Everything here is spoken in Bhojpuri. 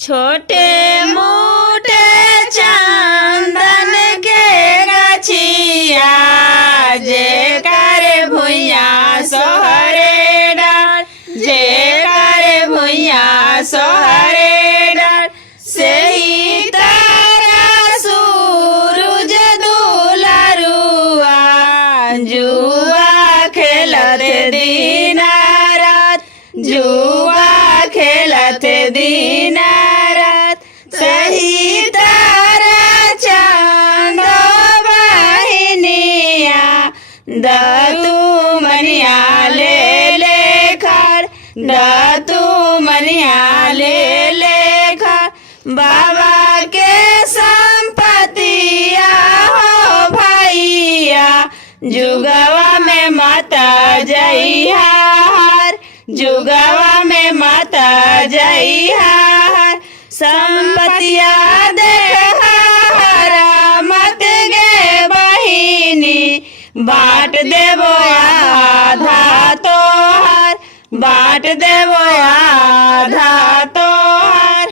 छोटे मोटे चंदन के गछिया जे करे भुइया सोहरे डार, जे करे भुइया सोहरे डार। से ही तारा सूरज दुलरुआ जुआ खेलत दिन रात, जुआ खेलत दिन रात। सही तारा चांद बहिनिया दतू मनिया ले ले खार, दतू मनिया ले ले खार। बाबा के संपतिया हो भैया जुगवा में माता जइहा हार, जुगवा में माता जइहा हार। संपतिया देखा हरा मत गे बहिनी, बाट देवो आधा तोहार, बाट देवो आधा